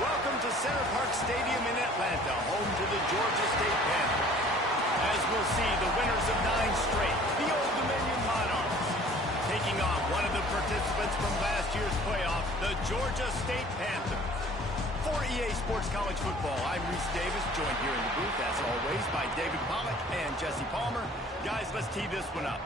Welcome to Center Park Stadium in Atlanta, home to the Georgia State Panthers. As we'll see, the winners of 9 straight, the Old Dominion Monarchs, taking on one of the participants from last year's playoff, the Georgia State Panthers. For EA Sports College Football, I'm Reese Davis, joined here in the booth, as always, by David Pollack and Jesse Palmer. Guys, let's tee this one up.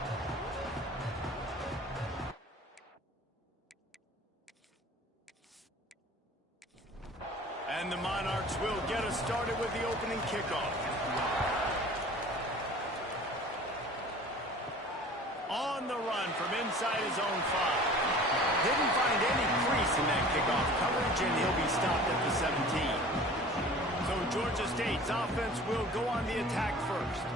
And the Monarchs will get us started with the opening kickoff. On the run from inside his own 5. Didn't find any crease in that kickoff coverage, and he'll be stopped at the 17. So Georgia State's offense will go on the attack first.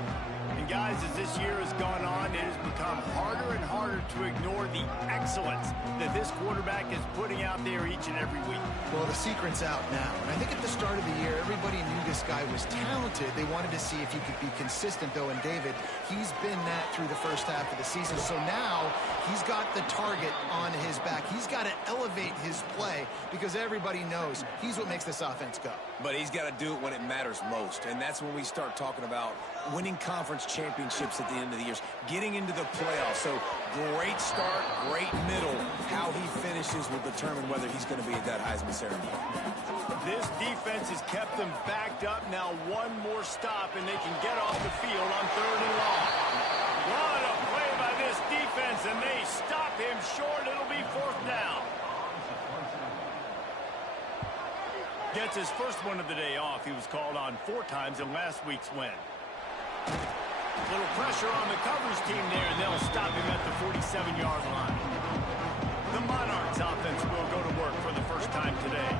And guys, as this year has gone on, it has become harder and harder to ignore the excellence that this quarterback is putting out there each and every week. Well, the secret's out now. And I think at the start of the year, everybody knew this guy was talented. They wanted to see if he could be consistent, though. And David, he's been that through the first half of the season. So now he's got the target on his back. He's got to elevate his play because everybody knows he's what makes this offense go. But he's got to do it when it matters most. And that's when we start talking about winning conference championships at the end of the years, getting into the playoffs. So great start, great middle. How he finishes will determine whether he's going to be at that Heisman ceremony. This defense has kept them backed up. Now one more stop, and they can get off the field on 3rd and long. What a play by this defense, and they stop him short. It'll be 4th down. Gets his first one of the day off. He was called on 4 times in last week's win. Little pressure on the coverage team there, and they'll stop him at the 47-yard line. The Monarchs offense will go to work for the first time today.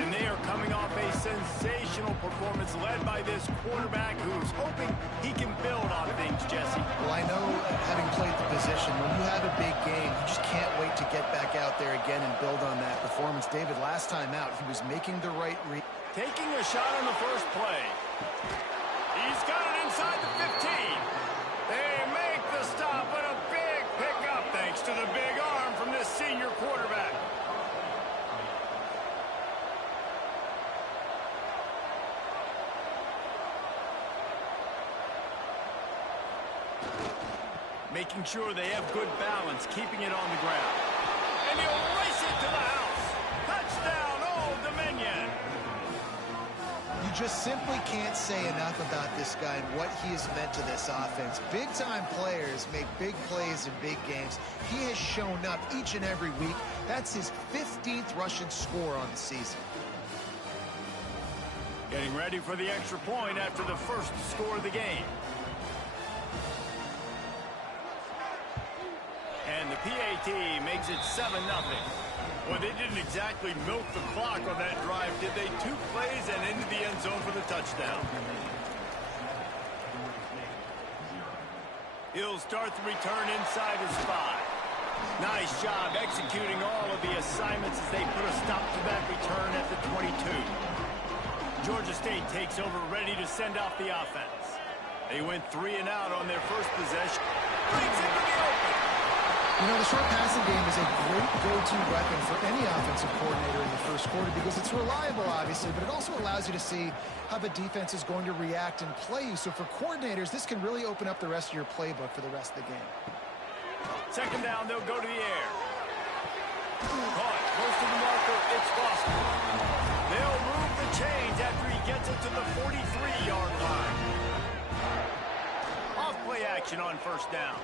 And they are coming off a sensational performance led by this quarterback who's hoping he can build on things, Jesse. Well, I know, having played the position, when you have a big game, you just can't wait to get back out there again and build on that performance. David, last time out, he was making the right read. Taking a shot on the first play. He's got it inside the 15. They make the stop, but a big pickup thanks to the big arm from this senior quarterback. Making sure they have good balance, keeping it on the ground. And he'll race it to the house. Touchdown, Old Dominion. You just simply can't say enough about this guy and what he has meant to this offense. Big-time players make big plays in big games. He has shown up each and every week. That's his 15th rushing score on the season. Getting ready for the extra point after the first score of the game. And the PAT makes it 7-0. Well, they didn't exactly milk the clock on that drive, did they? 2 plays and into the end zone for the touchdown. He'll start the return inside his 5. Nice job executing all of the assignments as they put a stop to that return at the 22. Georgia State takes over, ready to send off the offense. They went 3 and out on their first possession. Brings it to the open. You know, the short passing game is a great go-to weapon for any offensive coordinator in the first quarter because it's reliable, obviously, but it also allows you to see how the defense is going to react and play you. So for coordinators, this can really open up the rest of your playbook for the rest of the game. 2nd down, they'll go to the air. Caught, close to the marker, it's Foster. They'll move the chains after he gets it to the 43-yard line. Off play action on 1st down.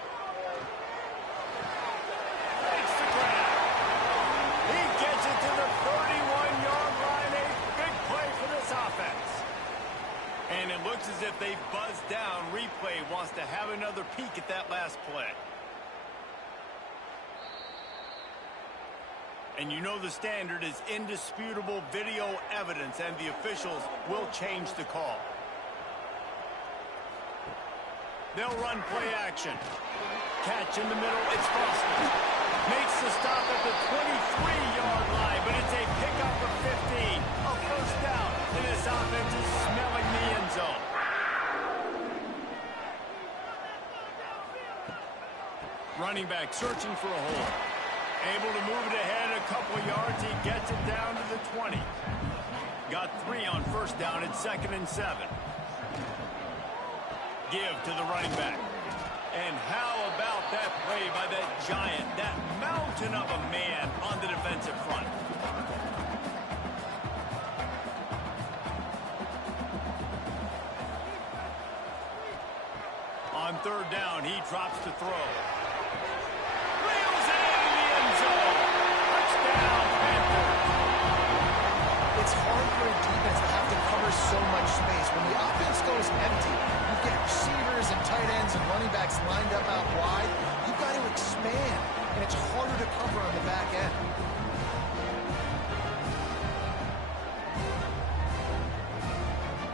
Makes the grab. He gets it to the 31-yard line. A big play for this offense. And it looks as if they've buzzed down. Replay wants to have another peek at that last play. And you know the standard is indisputable video evidence, and the officials will change the call. They'll run play action. Catch in the middle, it's Foster. Makes the stop at the 23-yard line, but it's a pickup of 15. A 1st down, and this offense is smelling the end zone. Running back searching for a hole. Able to move it ahead a couple of yards. He gets it down to the 20. got 3 on first down. It's 2nd and 7. Give to the running back. And how about that play by that giant, that mountain of a man on the defensive front? On 3rd down, he drops to throw. Reels it into the end zone. Touchdown, Panthers. It's hard for a defense to have to cover so much space. When the offense goes empty, you get receivers and tight ends and running backs lined up out wide. You've got to expand, and it's harder to cover on the back end.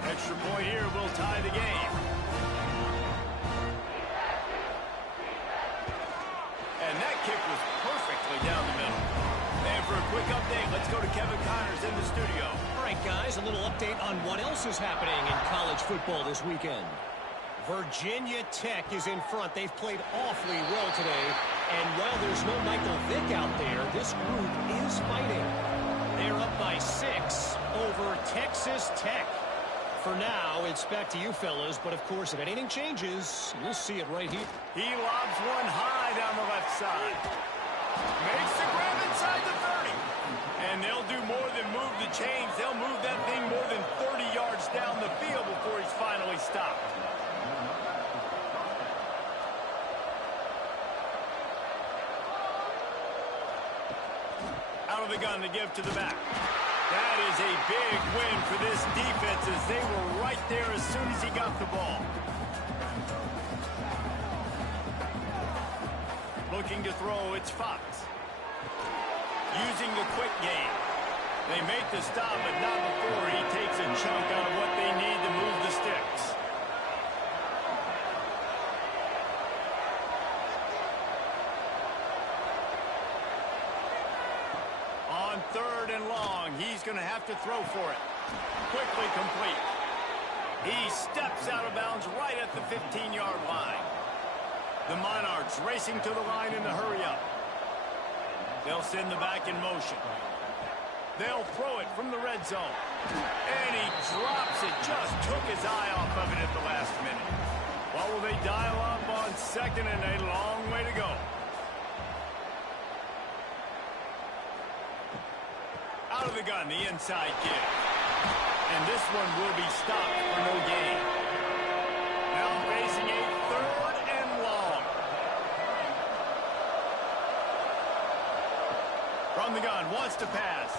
Extra point here will tie the game. And that kick was perfectly down the middle. And for a quick update, let's go to Kevin Connors in the studio. All right, guys, a little update on what else is happening in college football this weekend. Virginia Tech is in front. They've played awfully well today. And while there's no Michael Vick out there, this group is fighting. They're up by 6 over Texas Tech. For now, it's back to you fellas, but of course, if anything changes, you'll see it right here. He lobs one high down the left side. Makes the grab inside the 30. And they'll do more than move the chains. They'll move that thing more than 30 yards down the field before he's finally stopped. Out of the gun to give to the back. That is a big win for this defense as they were right there as soon as he got the ball. Looking to throw, it's Fox. Using the quick game. They make the stop, but not before he takes a chunk out of what they need to move the sticks. On 3rd and long, he's going to have to throw for it. Quickly complete. He steps out of bounds right at the 15-yard line. The Monarchs racing to the line in the hurry up. They'll send the back in motion. They'll throw it from the red zone. And he drops it. Just took his eye off of it at the last minute. Well, will they dial up on 2nd and a long way to go? Out of the gun, the inside kick. And this one will be stopped for no gain. Now facing a 3rd and long. From the gun, wants to pass.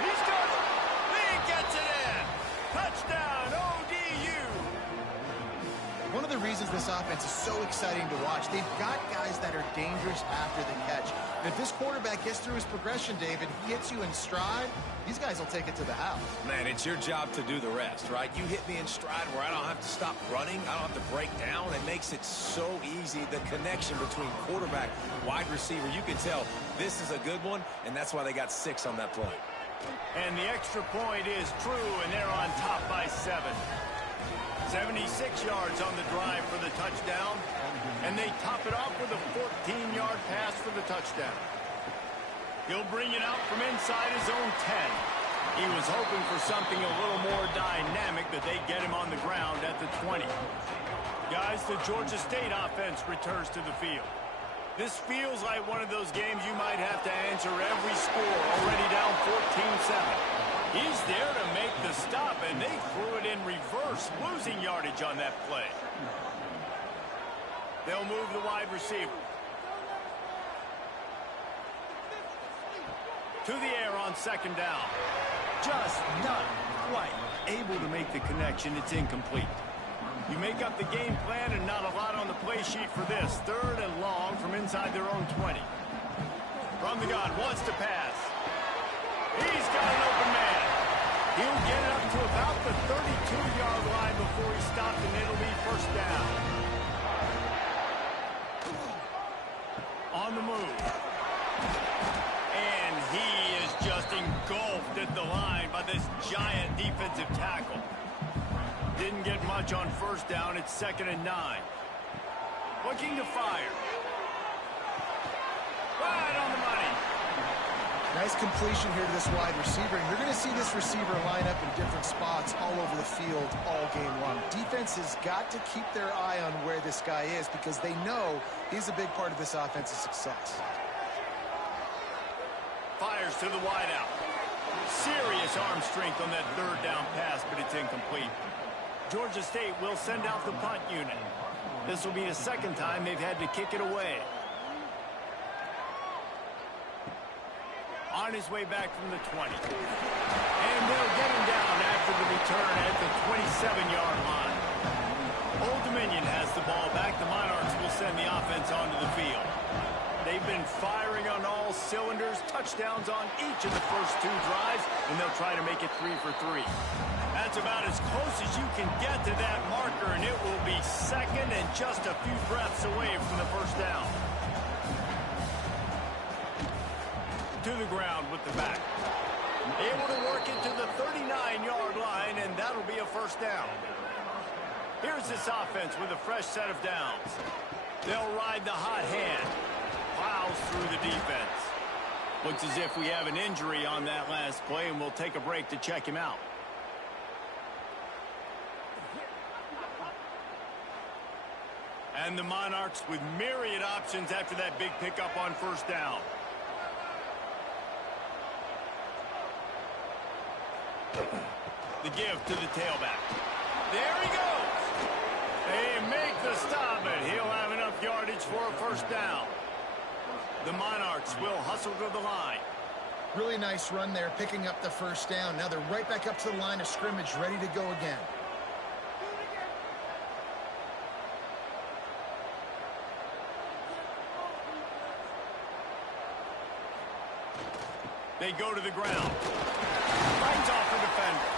He's got it. He gets it in. Touchdown, ODU. One of the reasons this offense is so exciting to watch, they've got guys that are dangerous after the catch. And if this quarterback gets through his progression, David, he hits you in stride, these guys will take it to the house. Man, it's your job to do the rest, right? You hit me in stride where I don't have to stop running. I don't have to break down. It makes it so easy. The connection between quarterback, wide receiver, you can tell this is a good one, and that's why they got 6 on that play. And the extra point is true, and they're on top by 7. 76 yards on the drive for the touchdown, and they top it off with a 14-yard pass for the touchdown. He'll bring it out from inside his own 10. He was hoping for something a little more dynamic, that they get him on the ground at the 20. Guys, the Georgia State offense returns to the field. This feels like one of those games you might have to answer every score, already down 14-7. He's there to make the stop, and they threw it in reverse, losing yardage on that play. They'll move the wide receiver. To the air on 2nd down. Just not quite able to make the connection. It's incomplete. You make up the game plan and not a lot on the play sheet for this. 3rd and long from inside their own 20. From the gun, wants to pass. He's got an open man. He'll get it up to about the 32-yard line before he stopped, and it'll be 1st down. On the move. And he is just engulfed at the line by this giant defensive tackle. Didn't get much on 1st down. It's 2nd and 9. Looking to fire. Right on the money. Nice completion here to this wide receiver, and you're going to see this receiver line up in different spots all over the field all game long. Defense has got to keep their eye on where this guy is because they know he's a big part of this offense's success. Fires to the wideout. Serious arm strength on that third down pass, but it's incomplete. Georgia State will send out the punt unit. This will be the second time they've had to kick it away. On his way back from the 20. And they'll get him down after the return at the 27-yard line. Old Dominion has the ball back. The Monarchs will send the offense onto the field. They've been firing on all cylinders, touchdowns on each of the first two drives, and they'll try to make it 3 for 3. That's about as close as you can get to that marker, and it will be second and just a few breaths away from the first down. To the ground with the back. Able to work it to the 39-yard line, and that'll be a first down. Here's this offense with a fresh set of downs. They'll ride the hot hand. Plows through the defense. Looks as if we have an injury on that last play, and we'll take a break to check him out. And the Monarchs with myriad options after that big pickup on first down. The give to the tailback. There he goes. They make the stop, and he'll have enough yardage for a first down. The Monarchs will hustle to the line. Really nice run there, picking up the first down. Now they're right back up to the line of scrimmage, ready to go again. They go to the ground. Fights off the defender.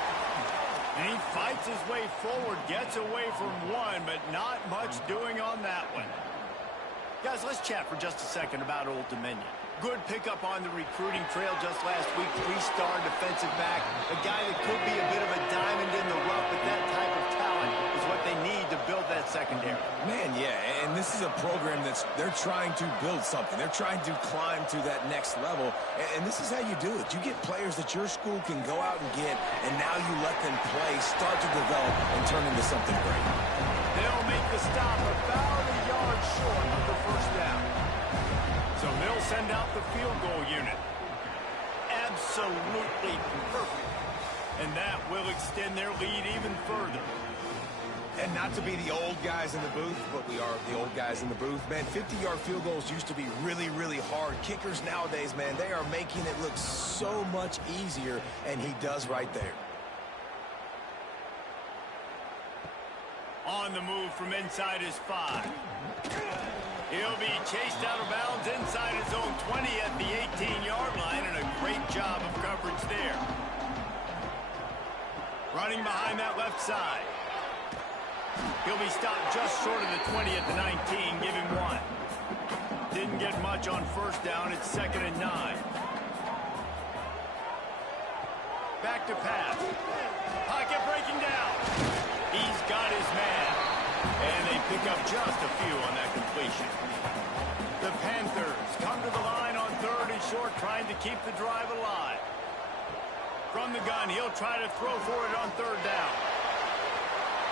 And he fights his way forward, gets away from one, but not much doing on that one. Guys, let's chat for just a second about Old Dominion. Good pickup on the recruiting trail just last week. 3-star defensive back. A guy that could be a bit of a diamond in the rough, but that type of talent is what they need to build that secondary. Man, yeah, and this is a program they're trying to build something. They're trying to climb to that next level, and this is how you do it. You get players that your school can go out and get, and now you let them play, start to develop, and turn into something great. They'll make the stop about a yard short of the first down. So they'll send out the field goal unit. Absolutely perfect. And that will extend their lead even further. And not to be the old guys in the booth, but we are the old guys in the booth. Man, 50-yard field goals used to be really, really hard. Kickers nowadays, man, they are making it look so much easier, and he does right there. On the move from inside his 5. He'll be chased out of bounds inside his own 20 at the 18-yard line, and a great job of coverage there. Running behind that left side. He'll be stopped just short of the 20 at the 19. Give him 1. Didn't get much on first down. It's 2nd and 9. Back to pass. Pocket breaking down. He's got his man. And they pick up just a few on that completion. The Panthers come to the line on 3rd and short, trying to keep the drive alive. From the gun, he'll try to throw for it on 3rd down.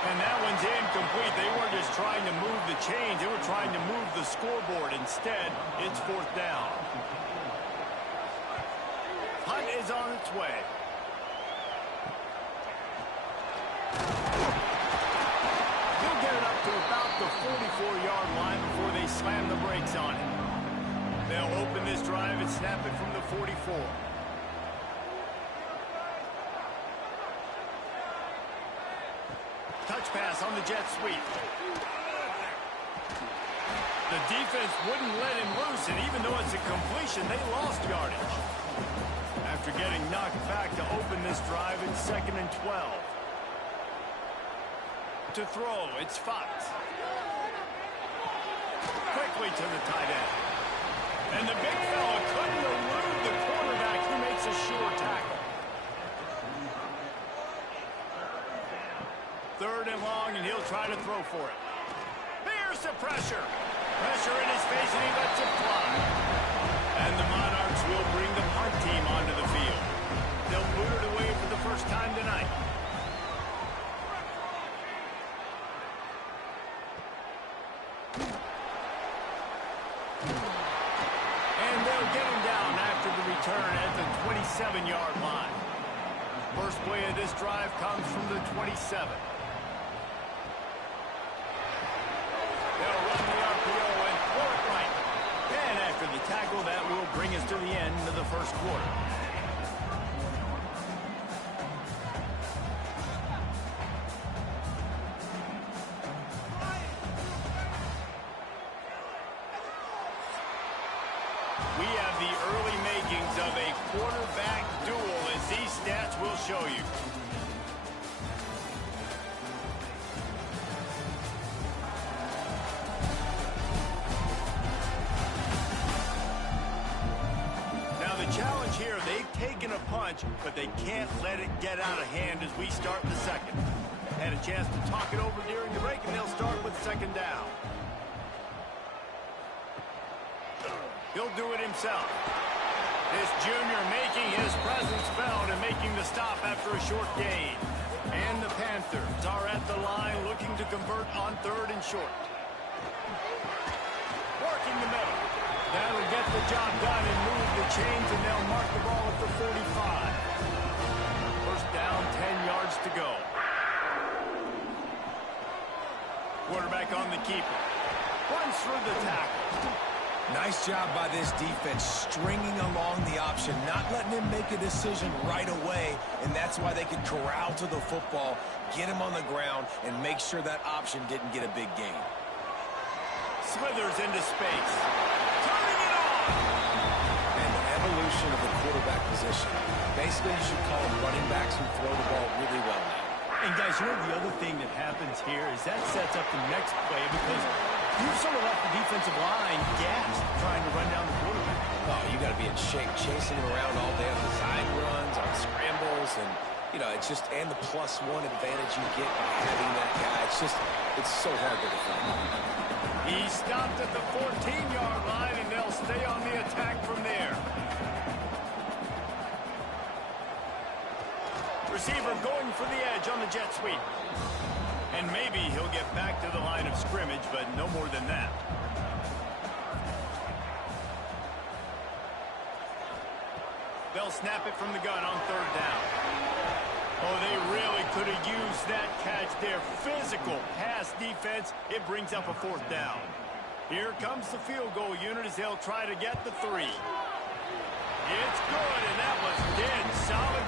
And that one's incomplete. They weren't just trying to move the chains. They were trying to move the scoreboard. Instead, it's 4th down. Hunt is on its way. He'll get it up to about the 44-yard line before they slam the brakes on it. They'll open this drive and snap it from the 44. Touch pass on the jet sweep. The defense wouldn't let him loose, and even though it's a completion, they lost yardage. After getting knocked back to open this drive, it's 2nd and 12. To throw, it's Fox. Quickly to the tight end. And the big fella couldn't elude the quarterback, who makes a sure tackle. 3rd and long, and he'll try to throw for it. Here's the pressure. Pressure in his face, and he lets it fly. And the Monarchs will bring the punt team onto the field. They'll boot it away from 27-yard line. First play of this drive comes from the 27. They'll run the RPO and throw it right. And after the tackle, that will bring us to the end of the first quarter. We have the early makings of a quarterback duel, as these stats will show you. Now the challenge here, they've taken a punch, but they can't let it get out of hand as we start the second. Had a chance to talk it over during the break, and they'll start with second down. He'll do it himself. This junior making his presence felt and making the stop after a short gain. And the Panthers are at the line looking to convert on third and short. Working the middle. That'll get the job done and move the chains, and they'll mark the ball at the 45. First down, 10 yards to go. Quarterback on the keeper. Runs through the tackle. Nice job by this defense, stringing along the option, not letting him make a decision right away, and that's why they could corral to the football, get him on the ground, and make sure that option didn't get a big gain. Slithers into space. Turning it on! And the evolution of the quarterback position. Basically, you should call them running backs who throw the ball really well now. And guys, you know the other thing that happens here is that sets up the next play, because you've sort of left the defensive line gassed trying to run down the quarterback. Oh, you got to be in shape, chasing him around all day on design runs, on scrambles, and, you know, it's just, and the +1 advantage you get by having that guy. It's so hard to defend. He stopped at the 14-yard line, and they'll stay on the attack from there. Receiver going for the edge on the jet sweep. And maybe he'll get back to the line of scrimmage, but no more than that. They'll snap it from the gun on third down. Oh, they really could have used that catch there. Physical pass defense. It brings up a fourth down. Here comes the field goal unit as they'll try to get the 3. It's good, and that was dead solid.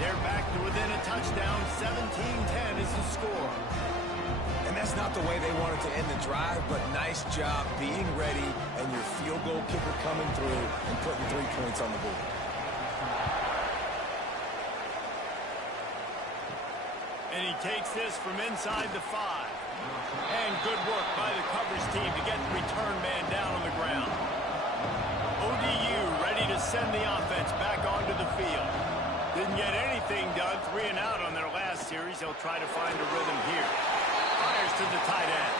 They're back to within a touchdown. 17-10 is the score. And that's not the way they wanted to end the drive, but nice job being ready and your field goal kicker coming through and putting 3 points on the board. And he takes this from inside the 5. And good work by the coverage team to get the return man down on the ground. ODU ready to send the offense back onto the field. Didn't get anything done, 3 and out on their last series. They'll try to find a rhythm here. Fires to the tight end.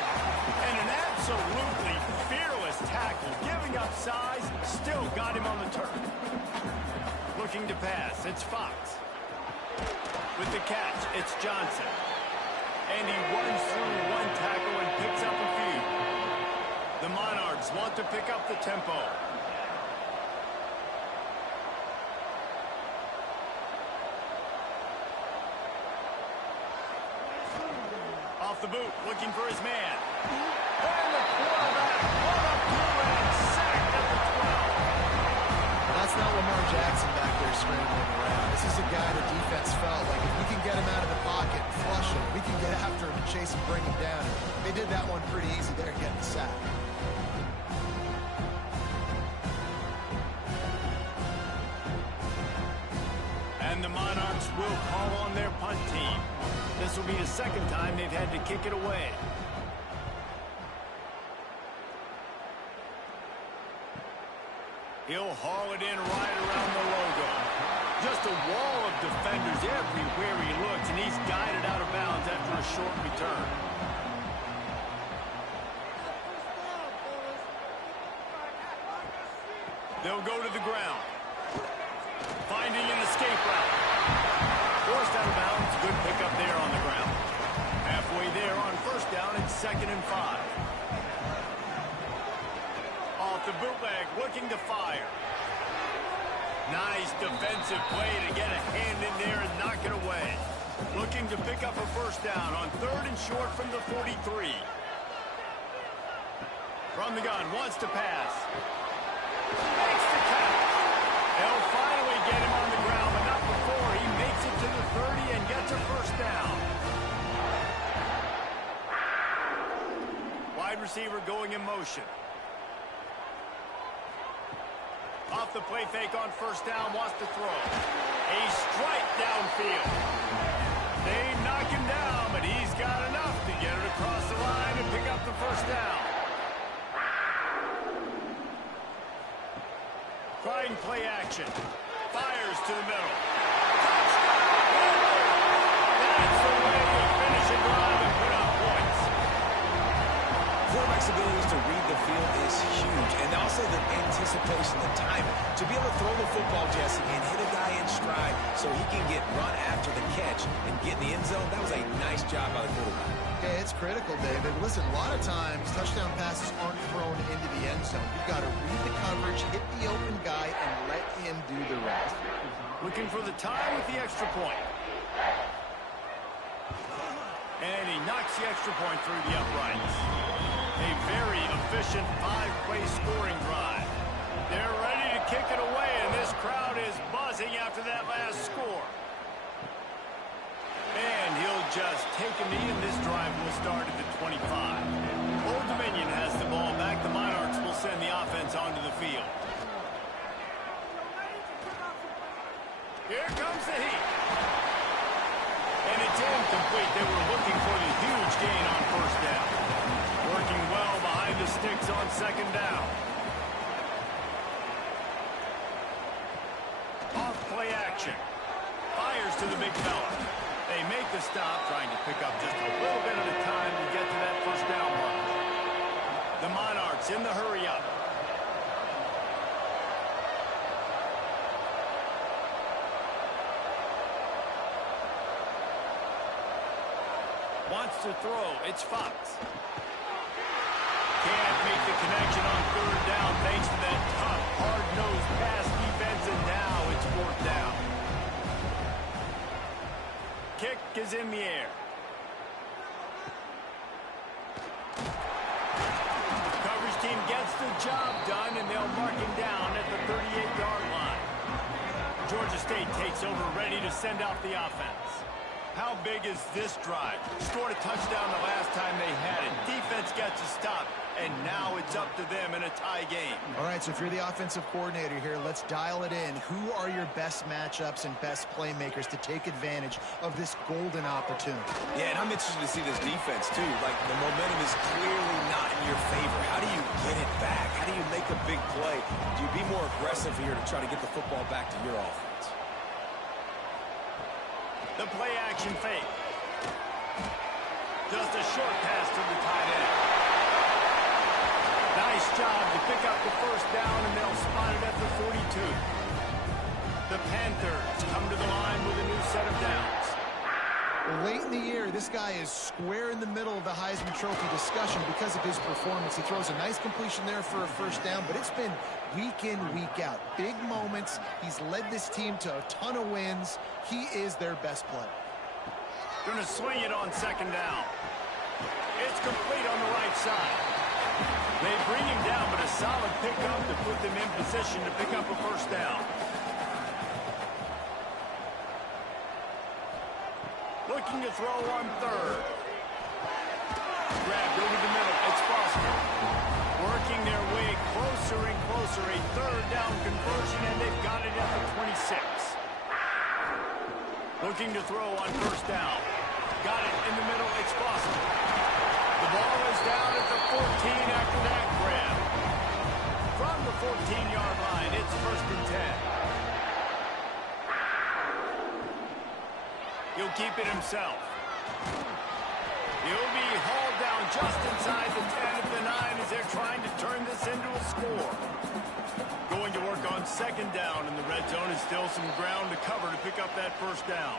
And an absolutely fearless tackle. Giving up size, still got him on the turf. Looking to pass, it's Fox. With the catch, it's Johnson. And he runs through 1 tackle and picks up a few. The Monarchs want to pick up the tempo. Off the boot, looking for his man. And the quarterback caught up to and sacked at the 12. That's not Lamar Jackson back there scrambling around. This is a guy the defense felt like if we can get him out of the pocket and flush him, we can get after him and chase him, bring him down. They did that one pretty easy there, getting the sack. And the Monarchs will call on their punt team. This will be the second time they've had to kick it away. He'll haul it in right around the logo. Just a wall of defenders everywhere he looks, and he's guided out of bounds after a short return. They'll go to the ground. Finding an escape route. Forced out of bounds. Good pickup there on the ground. Halfway there on first down. It's 2nd and 5. Off the bootleg, looking to fire. Nice defensive play to get a hand in there and knock it away. Looking to pick up a first down on 3rd and short from the 43. From the gun, wants to pass. Makes the catch. They'll finally get him on the ground, but not before. He makes it to the 30 and gets a first down. Wide receiver going in motion. Off the play fake on first down, wants to throw. A strike downfield. They knock him down, but he's got enough to get it across the line and pick up the first down. Trying play action. Fires to the middle. Touchdown! That's the way to finish a drive and put up points. Quarterback's ability to read the field is huge, and also the anticipation, the timing. To be able to throw the football, Jesse, and hit a guy in stride so he can get run after the catch and get in the end zone, that was a nice job by the quarterback. Okay, it's critical, David. Listen, a lot of times touchdown passes aren't thrown into the end zone. You've got to read the coverage, hit the open guy, and let him do the rest. Looking for the tie with the extra point. And he knocks the extra point through the uprights. A very efficient 5-play scoring drive. They're ready to kick it away, and this crowd is buzzing after that last score. And he'll just take a knee, and this drive will start at the 25. Old Dominion has the ball back. The Monarchs will send the offense onto the field. Here comes the heat. And it's incomplete. They were looking for the huge gain on first down. Working well behind the sticks on second down. Off play action. Fires to the big fella. They make the stop, trying to pick up just a little bit at a time to get to that first down line. The Monarchs in the hurry up. Wants to throw. It's Fox. Can't make the connection on 3rd down thanks to that tough, hard-nosed pass defense, and now it's 4th down. Kick is in the air. Coverage team gets the job done, and they'll mark him down at the 38-yard line. Georgia State takes over, ready to send out the offense. How big is this drive? Scored a touchdown the last time they had it. Defense gets a stop, and now it's up to them in a tie game. All right, so if you're the offensive coordinator here, let's dial it in. Who are your best matchups and best playmakers to take advantage of this golden opportunity? Yeah, and I'm interested to see this defense, too. Like, the momentum is clearly not in your favor. How do you get it back? How do you make a big play? Do you be more aggressive here to try to get the football back to your offense? The play action fake. Just a short pass to the tight end. Nice job to pick up the first down, and they'll spot it at the 42. The Panthers come to the line with a new set of downs. Late in the year, this guy is square in the middle of the Heisman Trophy discussion because of his performance. He throws a nice completion there for a first down, but it's been week in, week out. Big moments. He's led this team to a ton of wins. He is their best player. Going to swing it on second down. It's complete on the right side. They bring him down, but a solid pickup to put them in position to pick up a first down. Looking to throw on 3rd. Grabbed over the middle. It's Foster. Working their way closer and closer. A 3rd down conversion, and they've got it at the 26. Looking to throw on first down. Got it in the middle. It's Foster. The ball is down at the 14 after that grab. From the 14-yard line, it's 1st and 10. He'll keep it himself. He'll be hauled down just inside the 10 at the 9 as they're trying to turn this into a score. Going to work on second down in the red zone, is still some ground to cover to pick up that first down.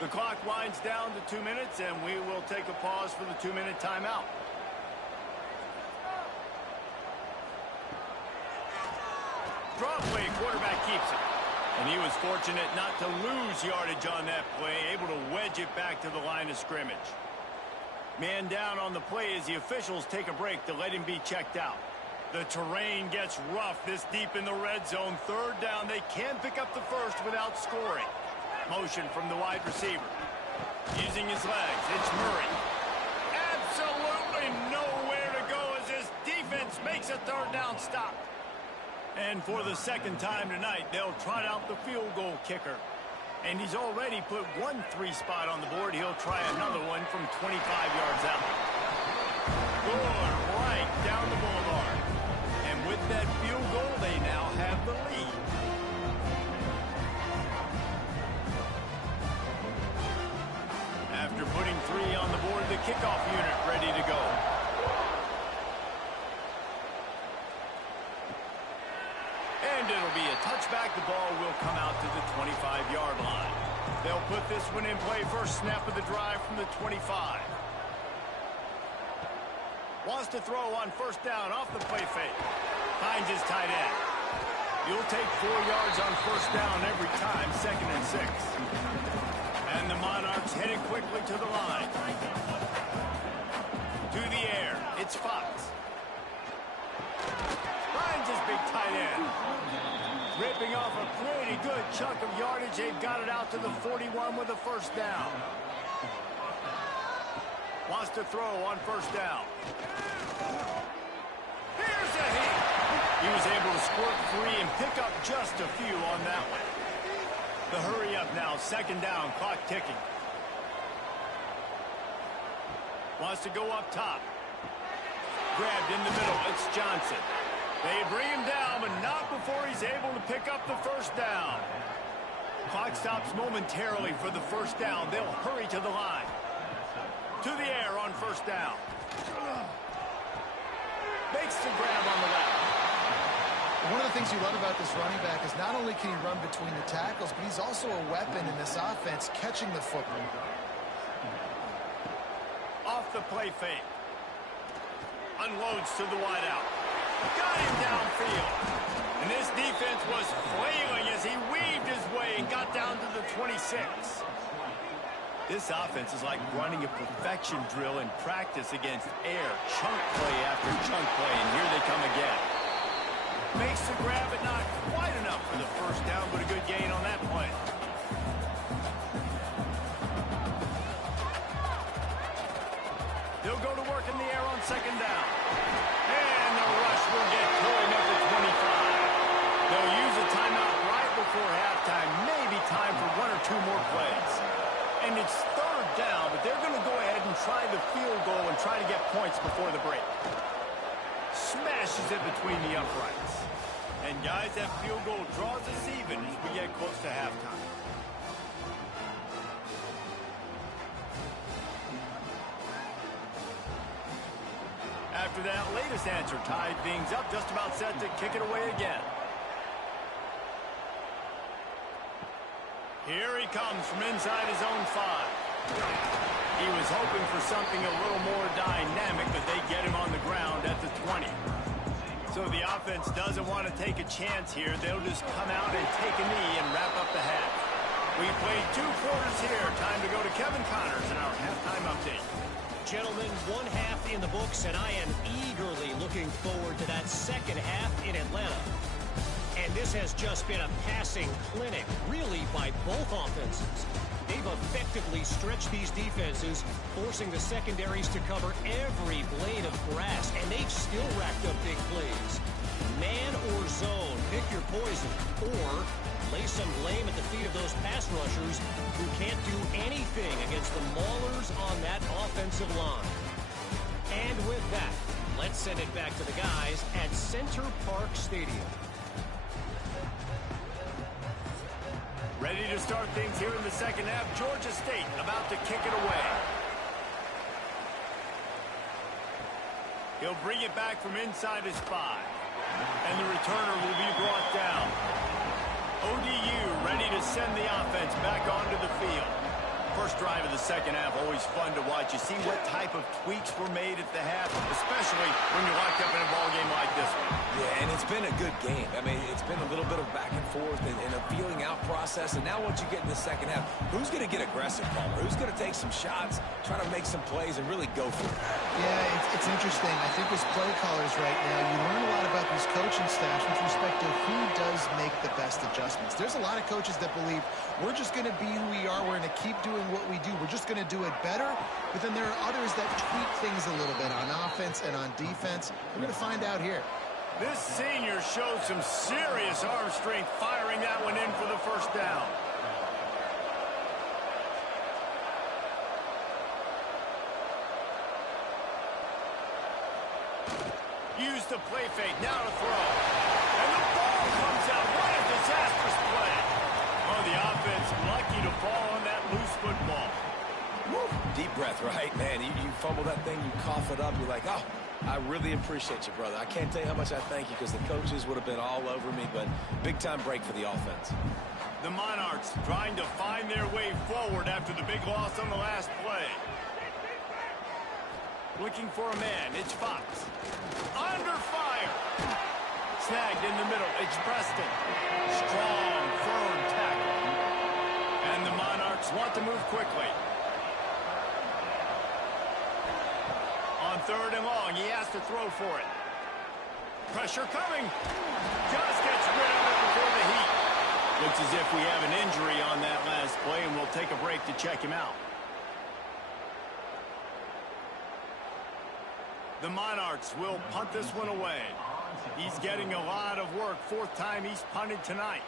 The clock winds down to 2 minutes, and we will take a pause for the 2-minute timeout. Draw play, quarterback keeps it. And he was fortunate not to lose yardage on that play, able to wedge it back to the line of scrimmage. Man down on the play as the officials take a break to let him be checked out. The terrain gets rough this deep in the red zone. Third down, they can pick up the first without scoring. Motion from the wide receiver. Using his legs, it's Murray. Absolutely nowhere to go as this defense makes a third down stop. And for the second time tonight, they'll trot out the field goal kicker. And he's already put 1-3 spot on the board. He'll try another one from 25 yards out. Good, right down the boulevard. And with that field goal, they now have the lead. After putting 3 on the board, the kickoff unit ready to go. And it'll be a touchback. The ball will come out to the 25-yard line. They'll put this one in play first snap of the drive from the 25. Wants to throw on first down off the play fake. Finds his tight end. You'll take 4 yards on first down every time, 2nd and 6. And the Monarchs headed quickly to the line. To the air, it's Fox. Finds his big tight end. Ripping off a pretty good chunk of yardage. They've got it out to the 41 with a first down. Wants to throw on first down. Here's a hit. He was able to squirt free and pick up just a few on that one. The hurry up now, 2nd down, clock ticking. Wants to go up top. Grabbed in the middle, it's Johnson. They bring him down, but not before he's able to pick up the first down. Clock stops momentarily for the first down. They'll hurry to the line. To the air on first down. Makes the grab on the left. One of the things you love about this running back is not only can he run between the tackles, but he's also a weapon in this offense, catching the football. Off the play fake. Unloads to the wideout. Got him downfield. And this defense was flailing as he weaved his way and got down to the 26. This offense is like running a perfection drill in practice against air. Chunk play after chunk play, and here they come again. Makes the grab, but not quite enough for the first down, but a good gain on that play. They'll go to work in the air on 2nd down. And the rush will get going up at 25. They'll use a timeout right before halftime. Maybe time for 1 or 2 more plays. And it's 3rd down, but they're going to go ahead and try the field goal and try to get points before the break. Smashes it between the uprights. And guys, that field goal draws us even as we get close to halftime. After that latest answer tied things up, just about set to kick it away again. Here he comes from inside his own 5. He was hoping for something a little more dynamic, but they get him on the ground at the 20. So the offense doesn't want to take a chance here. They'll just come out and take a knee and wrap up the half. We played 2 quarters here. Time to go to Kevin Connors in our halftime update. Gentlemen, 1 half in the books, and I am eagerly looking forward to that second half in Atlanta. And this has just been a passing clinic, really, by both offenses. They've effectively stretched these defenses, forcing the secondaries to cover every blade of grass, and they've still racked up big plays. Man or zone, pick your poison, or lay some blame at the feet of those pass rushers who can't do anything against the maulers on that offensive line. And with that, let's send it back to the guys at Center Park Stadium. Ready to start things here in the second half. Georgia State about to kick it away. He'll bring it back from inside his 5. And the returner will be brought down. ODU ready to send the offense back onto the field. First drive of the second half always fun to watch. You see what type of tweaks were made at the half, especially when you're locked up in a ball game like this one. Yeah, and it's been a good game. I mean, it's been a little bit of back and forth and a feeling out process. And now once you get in the second half, who's going to get aggressive, Palmer? Who's going to take some shots, try to make some plays, and really go for it? Yeah, it's interesting. I think as play callers right now, you learn a lot about these coaching staffs with respect to who does make the best adjustments. There's a lot of coaches that believe we're just going to be who we are. We're going to keep doing what we do. We're just going to do it better. But then there are others that tweak things a little bit on offense and on defense. We're going to find out here. This senior showed some serious arm strength firing that one in for the first down. Use the play fake. Now to throw. And the ball comes out. What a disastrous play. Oh, the offense lucky to fall on that loose football. Woo. Deep breath, right? Man, you fumble that thing, you cough it up, you're like, oh, I really appreciate you, brother. I can't tell you how much I thank you because the coaches would have been all over me, but big-time break for the offense. The Monarchs trying to find their way forward after the big loss on the last play. Looking for a man. It's Fox. Under fire. Snagged in the middle. It's Preston. Strong, firm tackle. And the Monarchs want to move quickly. On third and long, he has to throw for it. Pressure coming. Just gets rid of it before the heat. Looks as if we have an injury on that last play, and we'll take a break to check him out. The Monarchs will punt this one away. He's getting a lot of work. Fourth time he's punted tonight.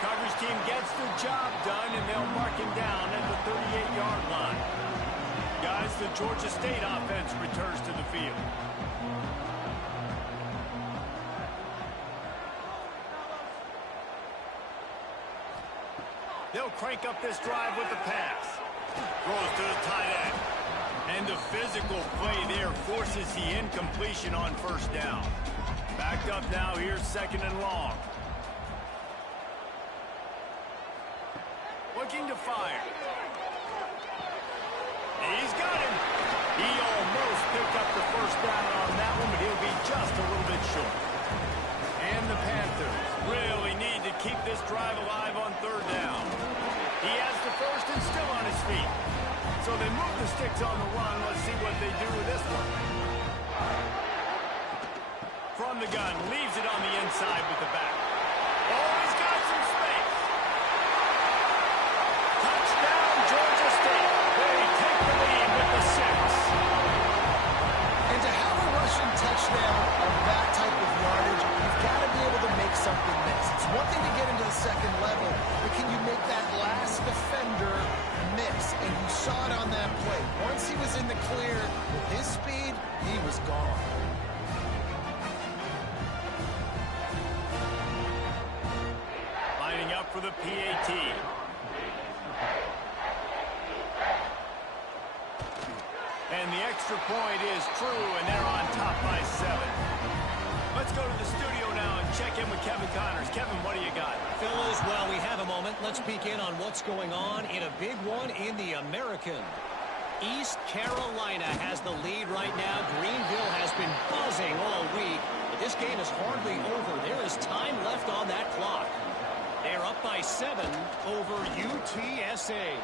Coverage team gets the job done, and they'll mark him down at the 38-yard line. Guys, the Georgia State offense returns to the field. They'll crank up this drive with the pass. Throws to the tight end. And the physical play there forces the incompletion on first down. Backed up now, here's second and long. Looking to fire. He's got him. He almost picked up the first down on that one, but he'll be just a little bit short. And the Panthers really need to keep this drive alive on third down. He has the first and still on his feet. So they move the sticks on the run. Let's see what they do with this one. From the gun, leaves it on the inside with the back. Oh, he's got some space. Touchdown, Georgia State. They take the lead with the 6. And to have a rushing touchdown of that type of yardage, you've got to be able to make something miss. It's one thing to get into the second level, but can you make that last defender miss? And you saw it on that play. Once he was in the clear, with his speed, he was gone. Lining up for the PAT. And the extra point is true, and they're on top by 7. Let's go to the studio now and check in with Kevin Connors. Kevin, what do you got? Fellas, while we have a moment, let's peek in on what's going on in a big one in the American. East Carolina has the lead right now. Greenville has been buzzing all week, but this game is hardly over. There is time left on that clock. They're up by 7 over UTSA.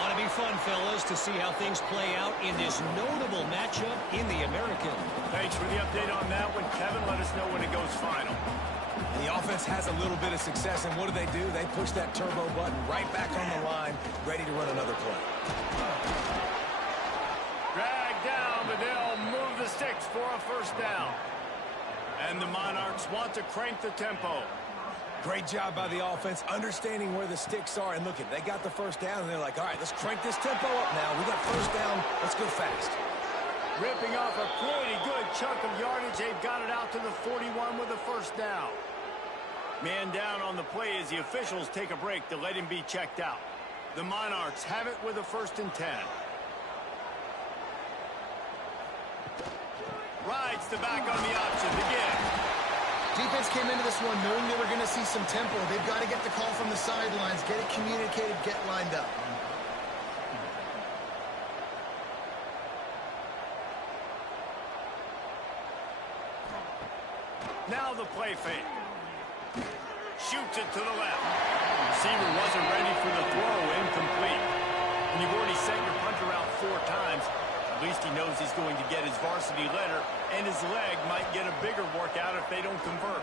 Ought to be fun, fellas, to see how things play out in this notable matchup in the American. Thanks for the update on that one, Kevin. Let us know when it goes final. The offense has a little bit of success, and what do? They push that turbo button right back on the line, ready to run another play. Dragged down, but they'll move the sticks for a first down. And the Monarchs want to crank the tempo. Great job by the offense, understanding where the sticks are. And look, they got the first down, and they're like, all right, let's crank this tempo up now. We got first down. Let's go fast. Ripping off a pretty good chunk of yardage. They've got it out to the 41 with a first down. Man down on the play as the officials take a break to let him be checked out. The Monarchs have it with a first and 10. Rides the back on the option again. Defense came into this one knowing they were going to see some tempo. They've got to get the call from the sidelines, get it communicated, get lined up. Now the play fake. Shoots it to the left. Receiver wasn't ready for the throw, incomplete. When you've already sent your punter out 4 times, at least he knows he's going to get his varsity letter, and his leg might get a bigger workout if they don't convert.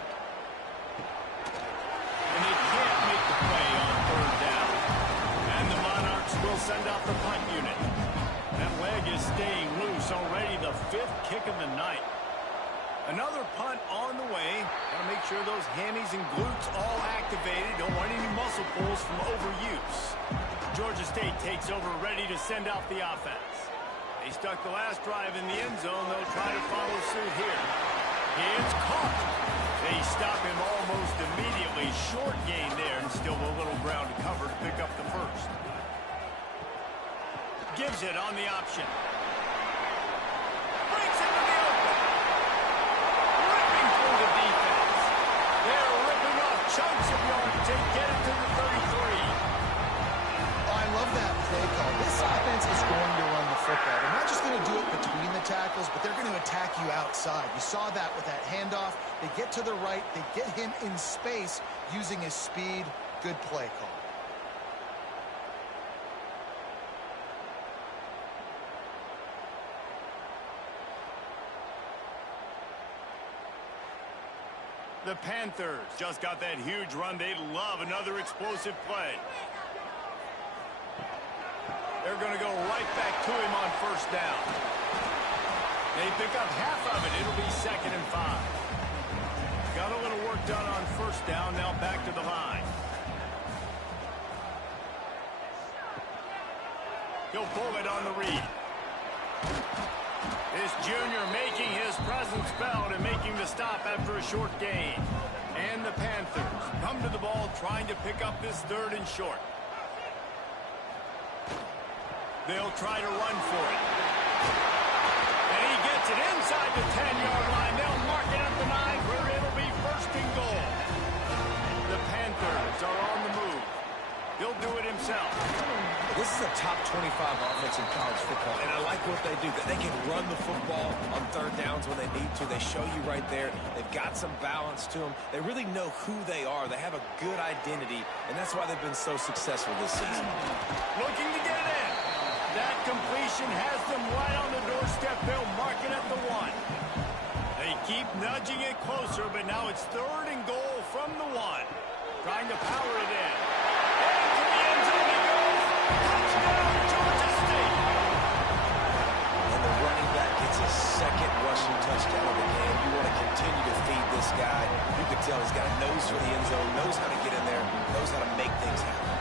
And they can't make the play on 3rd down. And the Monarchs will send out the punt unit. That leg is staying loose, already the 5th kick of the night. Another punt on the way. Got to make sure those hammies and glutes all activated. Don't want any muscle pulls from overuse. Georgia State takes over, ready to send out the offense. They stuck the last drive in the end zone. They'll try to follow suit here. It's caught. They stop him almost immediately. Short gain there, and still a little ground to cover to pick up the first. Gives it on the option. Breaks into the open. Ripping through the defense. They're ripping off chunks of yards to get it to the 33. I love that play call. This offense is going to run the football. They're not just going to do it between the tackles, but they're going to attack you outside. You saw that with that handoff. They get to the right. They get him in space using his speed. Good play call. The Panthers just got that huge run. They love another explosive play. They're going to go right back to him on 1st down. They pick up half of it. It'll be 2nd and 5. Got a little work done on 1st down. Now back to the line. He'll pull it on the read. This junior making his presence felt and making the stop after a short gain. And the Panthers come to the ball trying to pick up this 3rd and short. They'll try to run for it. And he gets it inside the 10-yard line. They'll mark it at the 9 where it'll be 1st and goal. The Panthers are on the move. He'll do it himself. This is a top 25 offense in college football, and I like what they do. They can run the football on 3rd downs when they need to. They show you right there. They've got some balance to them. They really know who they are. They have a good identity, and that's why they've been so successful this season. Looking to get it in. That completion has them right on the doorstep. They'll mark it at the 1. They keep nudging it closer, but now it's 3rd and goal from the 1. Trying to power it in. And to the end zone it goes. Touchdown, Georgia State. And the running back gets his 2nd rushing touchdown of the game. You want to continue to feed this guy. You can tell he's got a nose for the end zone, knows how to get in there, knows how to make things happen.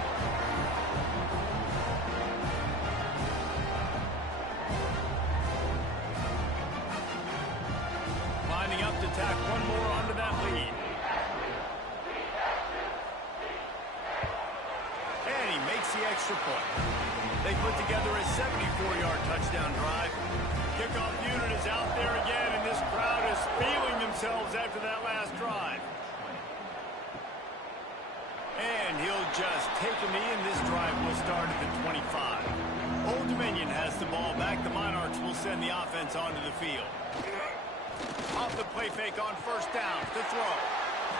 Lining up to tack one more onto that lead. And he makes the extra point. They put together a 74-yard touchdown drive. Kickoff unit is out there again, and this crowd is feeling themselves after that last drive. And he'll just take a knee, and this drive will start at the 25. Old Dominion has the ball back. The Monarchs will send the offense onto the field. Off the play fake on 1st down. To throw.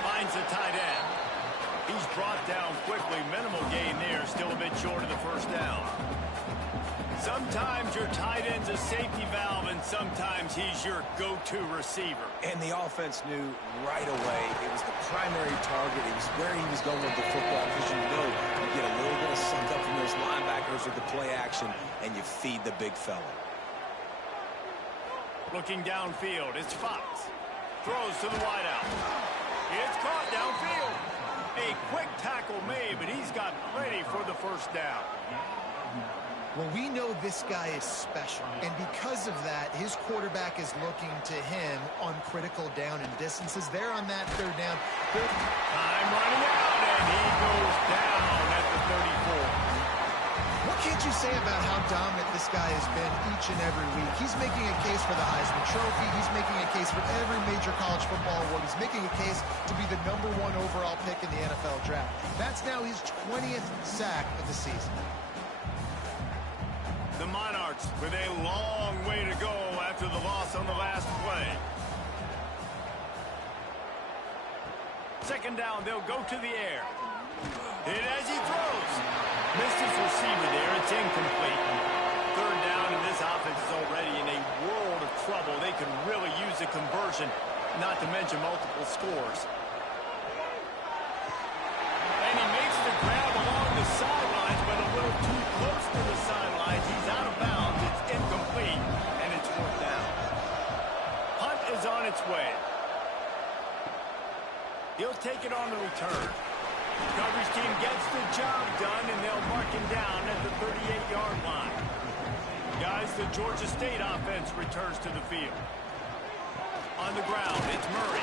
Finds the tight end. He's brought down quickly. Minimal gain there. Still a bit short of the 1st down. Sometimes your tight end's a safety valve, and sometimes he's your go-to receiver. And the offense knew right away it was the primary target. It was where he was going with the football, because you know you get a little bit of sucked up from those linebackers with the play action, and you feed the big fella. Looking downfield, it's Fox. Throws to the wideout. It's caught downfield. A quick tackle made, but he's got plenty for the 1st down. Well, we know this guy is special, and because of that, his quarterback is looking to him on critical down and distances. There on that 3rd down. Time running out, and he goes down at the 34. What can't you say about how dominant this guy has been each and every week? He's making a case for the Heisman Trophy. He's making a case for every major college football award. He's making a case to be the #1 overall pick in the NFL draft. That's now his 20th sack of the season. The Monarchs with a long way to go after the loss on the last play. Second down, they'll go to the air. Hit as he throws. Missed his receiver there. It's incomplete. Third down, and this offense is already in a world of trouble. They can really use a conversion, not to mention multiple scores. And he makes the grab along the sidelines, but a little too close to the sidelines. He's out of bounds. It's incomplete, and it's fourth down. Punt is on its way. He'll take it on the return. Coverage team gets the job done, and they'll mark him down at the 38-yard line. Guys, the Georgia State offense returns to the field. On the ground, it's Murray.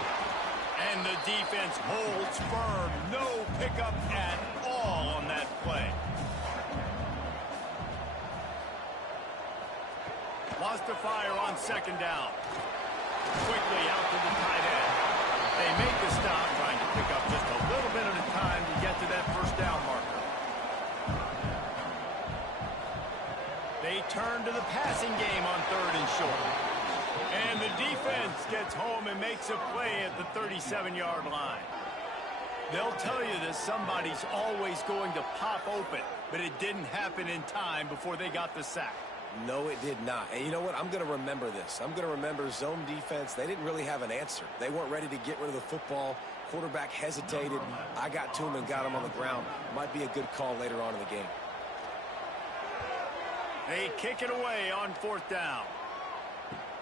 And the defense holds firm. No pickup at all on that play. Lost to fire on second down. Quickly out to the tight end. They make the stop, trying to pick up just a little bit at a time to get to that first down marker. They turn to the passing game on third and short. And the defense gets home and makes a play at the 37-yard line. They'll tell you that somebody's always going to pop open, but it didn't happen in time before they got the sack. No, it did not. And you know what? I'm going to remember this. I'm going to remember zone defense. They didn't really have an answer. They weren't ready to get rid of the football. Quarterback hesitated. I got to him and got him on the ground. Might be a good call later on in the game. They kick it away on fourth down.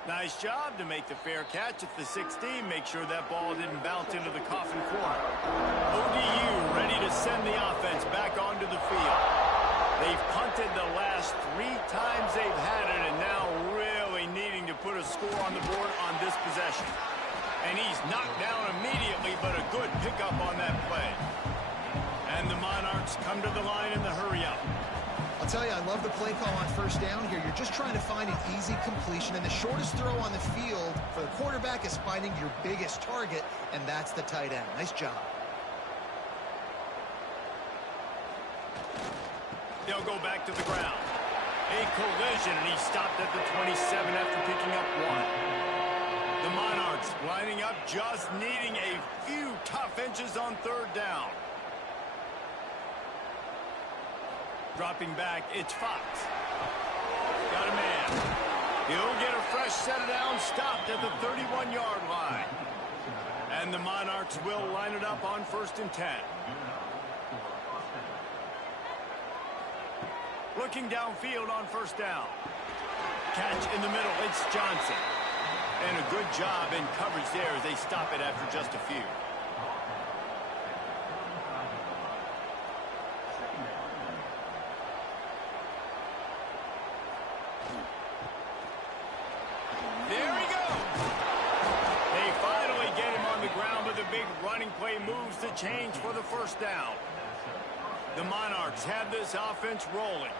Nice job to make the fair catch at the 16. Make sure that ball didn't bounce into the coffin corner. ODU ready to send the offense back onto the field. They've punted the last 3 times they've had it, and now really needing to put a score on the board on this possession. And he's knocked down immediately, but a good pickup on that play. And the Monarchs come to the line in the hurry-up. I'll tell you, I love the play call on first down here. You're just trying to find an easy completion, and the shortest throw on the field for the quarterback is finding your biggest target, and that's the tight end. Nice job. They'll go back to the ground. A collision, and he stopped at the 27 after picking up 1. The Monarchs lining up, just needing a few tough inches on third down. Dropping back, it's Fox. Got a man. He'll get a fresh set down, stopped at the 31-yard line. And the Monarchs will line it up on 1st and 10. Looking downfield on first down. Catch in the middle, it's Johnson. And a good job in coverage there as they stop it after just a few. There he goes. They finally get him on the ground, but the big running play moves the change for the first down. The Monarchs have this offense rolling.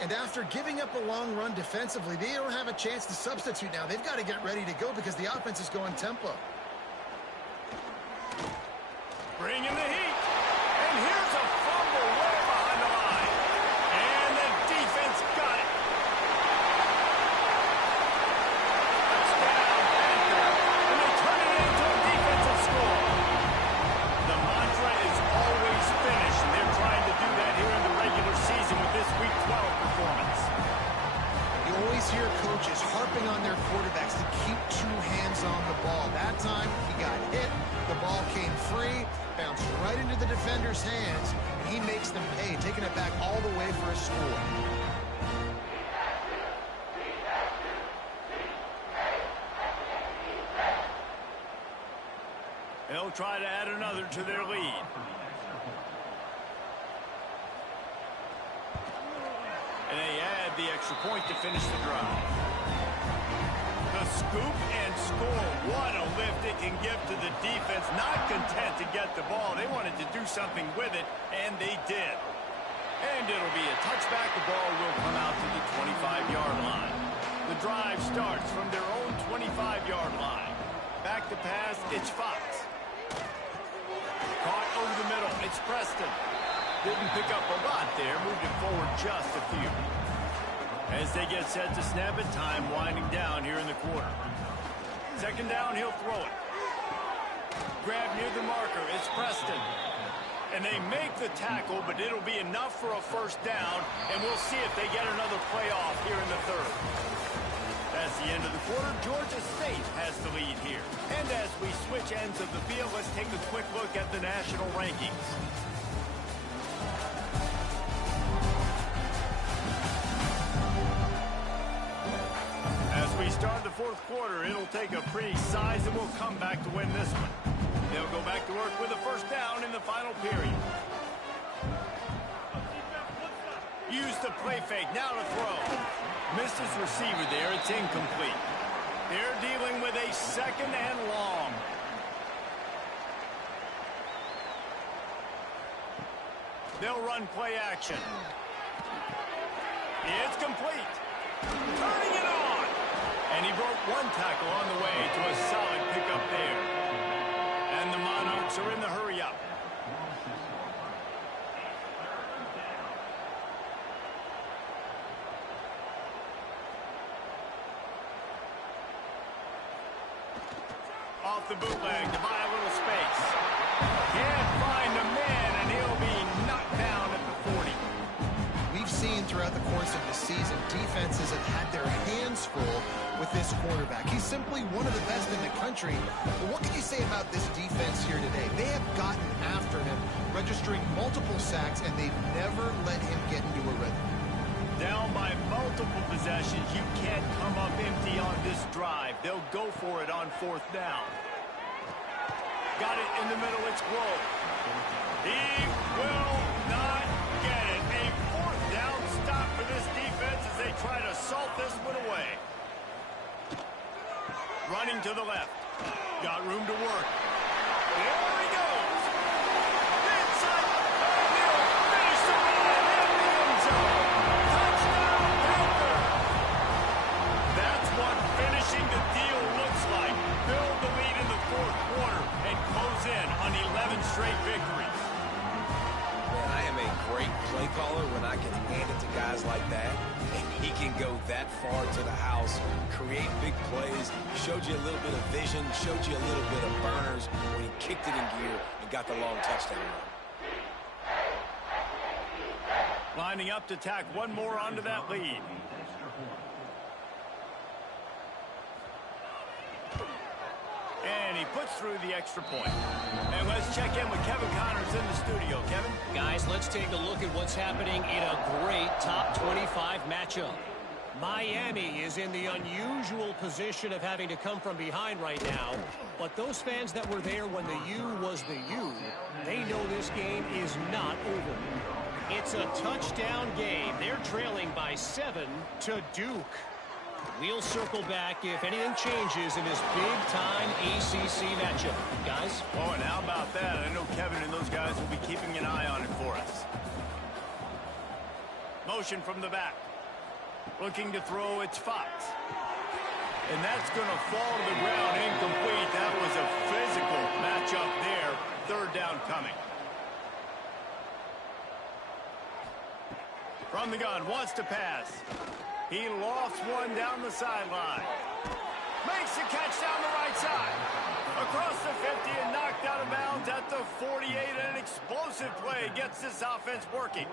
And after giving up a long run defensively, they don't have a chance to substitute now. They've got to get ready to go because the offense is going tempo. Bring in the heat. And here's a fumble way behind the line. And the defense got it. Touchdown, Panther. And they turn it into a defensive score. The mantra is always finish, and they're trying to do that here in the regular season with this Week 12 performance. You always hear coaches harping on their quarterbacks to keep 2 hands on the ball. That time, he got hit. The ball came free, bounced right into the defender's hands, and he makes them pay, taking it back all the way for a score. They'll try to add another to their lead. And they add the extra point to finish the drive. The scoop and score. What a lift it can give to the defense. Not content to get the ball. They wanted to do something with it, and they did. And it'll be a touchback. The ball will come out to the 25-yard line. The drive starts from their own 25-yard line. Back to pass, it's Fox. Caught over the middle, it's Preston. Didn't pick up a lot there, moved it forward just a few. As they get set to snap it, time winding down here in the quarter. Second down, he'll throw it. Grab near the marker, it's Preston. And they make the tackle, but it'll be enough for a first down, and we'll see if they get another playoff here in the third. That's the end of the quarter. Georgia State has the lead here. And as we switch ends of the field, let's take a quick look at the national rankings. As we start the fourth quarter, it'll take a pretty sizable comeback to win this one. They'll go back to work with a first down in the final period. Use the play fake, now to throw. Missed his receiver there, it's incomplete. They're dealing with a second and long. They'll run play action. It's complete. Turning it on. And he broke one tackle on the way to a solid pickup there. And the Monarchs are in the hurry-up. Off the bootleg to buy a little space. Can't find the man, and he'll be knocked down at the 40. We've seen throughout the course of the season, defenses have had their hands full with this quarterback. He's simply one of the best in the country. But what can you say about this defense here today? They have gotten after him, registering multiple sacks, and they've never let him get into a rhythm. Down by multiple possessions, you can't come up empty on this drive. They'll go for it on fourth down. Got it in the middle, it's Grove. He will not get it. A fourth down stop for this defense as they try to salt this one away. Running to the left. Got room to work. There he goes. Inside. And he'll finish the run in the end zone. Touchdown, Panther. That's what finishing the deal looks like. Build the lead in the fourth quarter and close in on 11 straight victories. Man, I am a great play caller when I can hand it to guys like that. And he can go that far to the house, create big plays, showed you a little bit of vision, showed you a little bit of burners when he kicked it in gear and got the long touchdown run. Lining up to tack one more onto that lead. And he puts through the extra point. And let's check in with Kevin Connors in the studio. Kevin? Guys, let's take a look at what's happening in a great top 25 matchup. Miami is in the unusual position of having to come from behind right now. But those fans that were there when the U was the U, they know this game is not over. It's a touchdown game. They're trailing by 7 to Duke. We'll circle back if anything changes in this big-time ACC matchup. Guys? Oh, and how about that? I know Kevin and those guys will be keeping an eye on it for us. Motion from the back. Looking to throw, it's Fox. And that's going to fall to the ground incomplete. That was a physical matchup there. Third down coming. From the gun, wants to pass. He lofts one down the sideline. Makes the catch down the right side. Across the 50 and knocked out of bounds at the 48. An explosive play gets this offense working.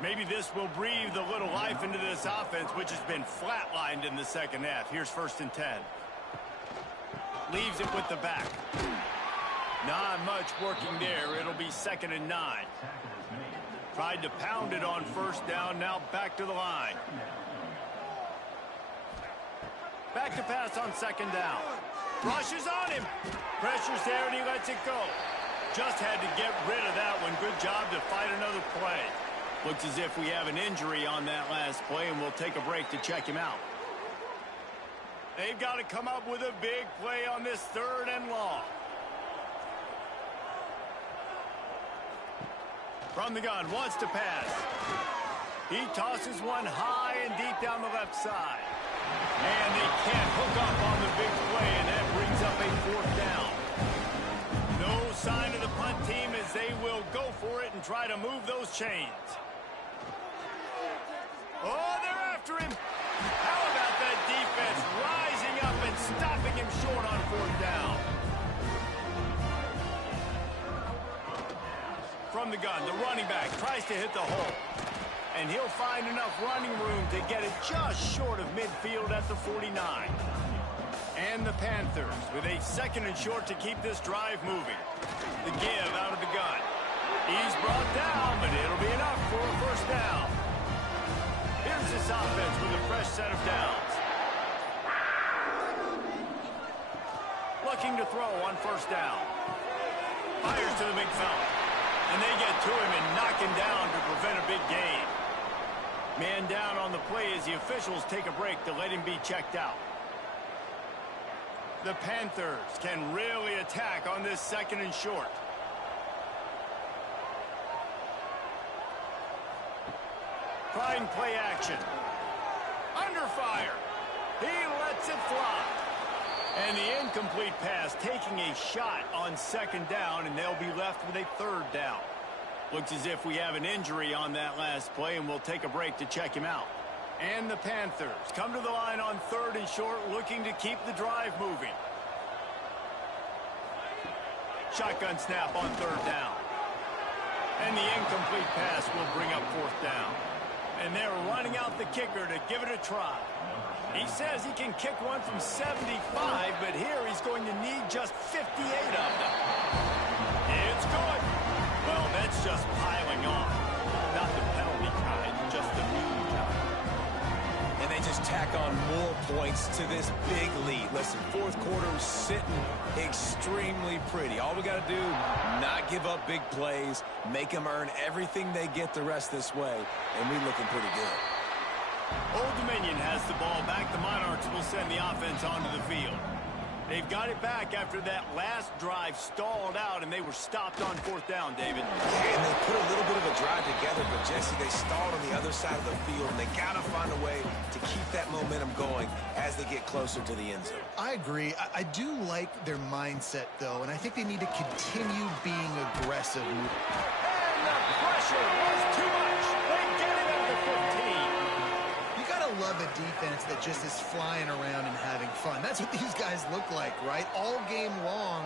Maybe this will breathe a little life into this offense, which has been flatlined in the second half. Here's 1st and 10. Leaves it with the back. Not much working there. It'll be 2nd and 9. Tried to pound it on first down. Now back to the line. Back to pass on 2nd down. Rushes on him. Pressure's there and he lets it go. Just had to get rid of that one. Good job to fight another play. Looks as if we have an injury on that last play, and we'll take a break to check him out. They've got to come up with a big play on this 3rd and long. From the gun, wants to pass. He tosses one high and deep down the left side. And they can't hook up on the big play, and that brings up a fourth down. No sign of the punt team as they will go for it and try to move those chains. Oh, they're after him. How about that defense rising up and stopping him short on fourth down? From the gun, the running back tries to hit the hole. And he'll find enough running room to get it just short of midfield at the 49. And the Panthers with a second and short to keep this drive moving. The give out of the gun. He's brought down, but it'll be enough for a first down. Here's this offense with a fresh set of downs. Looking to throw on first down. Fires to the big fella. And they get to him and knock him down to prevent a big gain. Man down on the play as the officials take a break to let him be checked out. The Panthers can really attack on this second and short. Trying play action. Under fire. He lets it fly. And the incomplete pass taking a shot on second down, and they'll be left with a third down. Looks as if we have an injury on that last play, and we'll take a break to check him out. And the Panthers come to the line on third and short, looking to keep the drive moving. Shotgun snap on third down. And the incomplete pass will bring up fourth down. And they're running out the kicker to give it a try. He says he can kick one from 75, but here he's going to need just 58 of them. It's good. Well, that's just piling on. Not the penalty kind, just the mean kind. And they just tack on more points to this big lead. Listen, fourth quarter sitting extremely pretty. All we got to do, not give up big plays, make them earn everything they get the rest this way, and we're looking pretty good. Old Dominion has the ball back. The Monarchs will send the offense onto the field. They've got it back after that last drive stalled out, and they were stopped on fourth down, David. Yeah, and they put a little bit of a drive together, but, Jesse, they stalled on the other side of the field, and they got to find a way to keep that momentum going as they get closer to the end zone. I agree. I do like their mindset, though, and I think they need to continue being aggressive. And the pressure was too much. They get it at the 15. Love a defense that just is flying around and having fun. That's what these guys look like, right? All game long,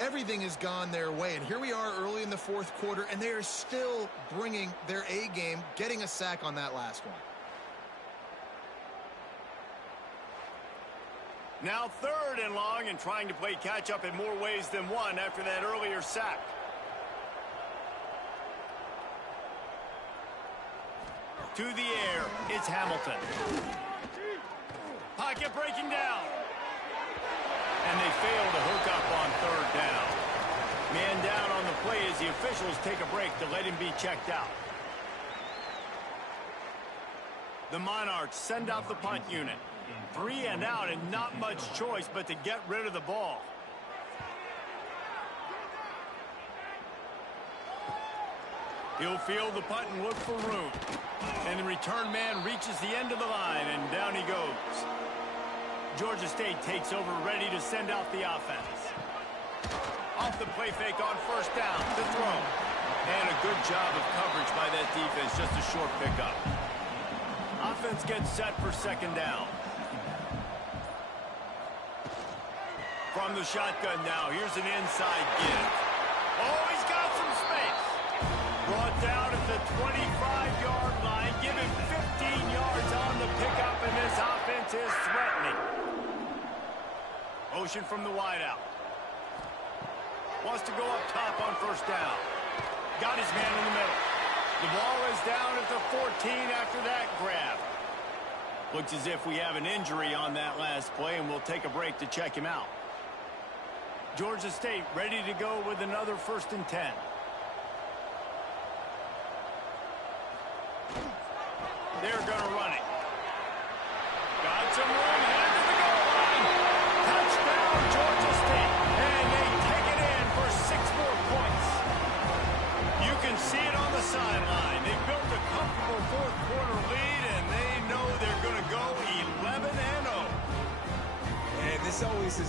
everything has gone their way. And here we are early in the fourth quarter, and they are still bringing their A game, getting a sack on that last one. Now third and long, and trying to play catch-up in more ways than one after that earlier sack. To the air, it's Hamilton. Pocket breaking down. And they fail to hook up on third down. Man down on the play as the officials take a break to let him be checked out. The Monarchs send out the punt unit. 3 and out, and not much choice but to get rid of the ball. He'll field the punt and look for room. And the return man reaches the end of the line, and down he goes. Georgia State takes over, ready to send out the offense. Off the play fake on first down, the throw. And a good job of coverage by that defense, just a short pickup. Offense gets set for second down. From the shotgun now, here's an inside give. Oh, he's got some space. Brought down at the 25-yard line. Give him 15 yards on the pickup, and this offense is threatening. Motion from the wideout. Wants to go up top on first down. Got his man in the middle. The ball is down at the 14 after that grab. Looks as if we have an injury on that last play, and we'll take a break to check him out. Georgia State ready to go with another 1st and 10. They're going to run it. Got some room, headed to the goal line. Touchdown, Georgia State. And they take it in for 6 more points. You can see it on the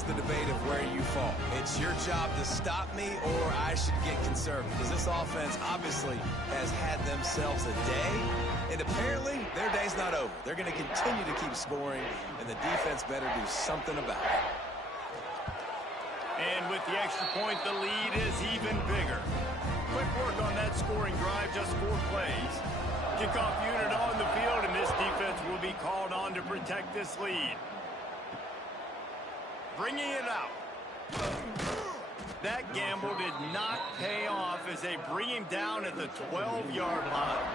the debate of where you fall. It's your job to stop me, or I should get conservative, because this offense obviously has had themselves a day, and apparently their day's not over. They're going to continue to keep scoring, and the defense better do something about it. And with the extra point, the lead is even bigger. Quick work on that scoring drive, just 4 plays. Kickoff unit on the field, and this defense will be called on to protect this lead. Bringing it out. That gamble did not pay off as they bring him down at the 12-yard line.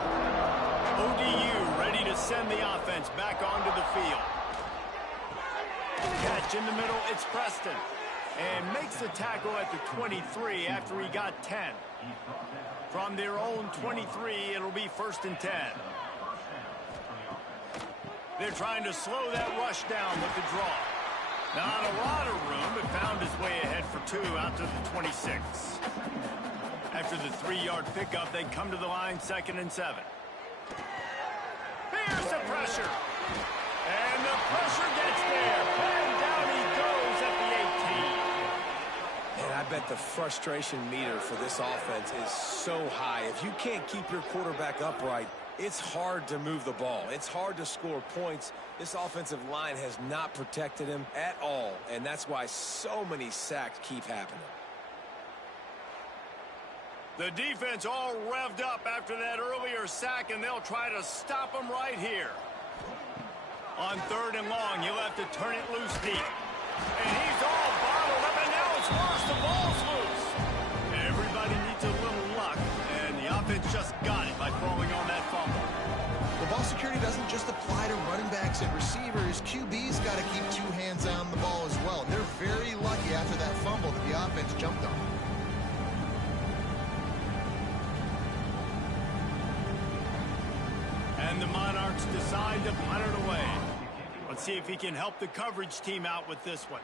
ODU ready to send the offense back onto the field. Catch in the middle, it's Preston. And makes the tackle at the 23 after he got 10. From their own 23, it'll be 1st and 10. They're trying to slow that rush down with the draw. Not a lot of room, but found his way ahead for 2 out to the 26. After the 3-yard pickup, they come to the line 2nd and 7. Here's the pressure. And the pressure gets there. And down he goes at the 18. And I bet the frustration meter for this offense is so high. If you can't keep your quarterback upright, it's hard to move the ball. It's hard to score points. This offensive line has not protected him at all, and that's why so many sacks keep happening. The defense all revved up after that earlier sack, and they'll try to stop him right here. On 3rd and long, you'll have to turn it loose deep. And he's all bottled up, and now it's worse. The ball's loose. Everybody needs a little luck, and the offense just got it by falling on that fumble. The ball security doesn't just apply to running backs and receivers. QB's got to keep 2 hands on the ball as well. They're very lucky after that fumble that the offense jumped on. And the Monarchs decide to punt it away. Let's see if he can help the coverage team out with this one.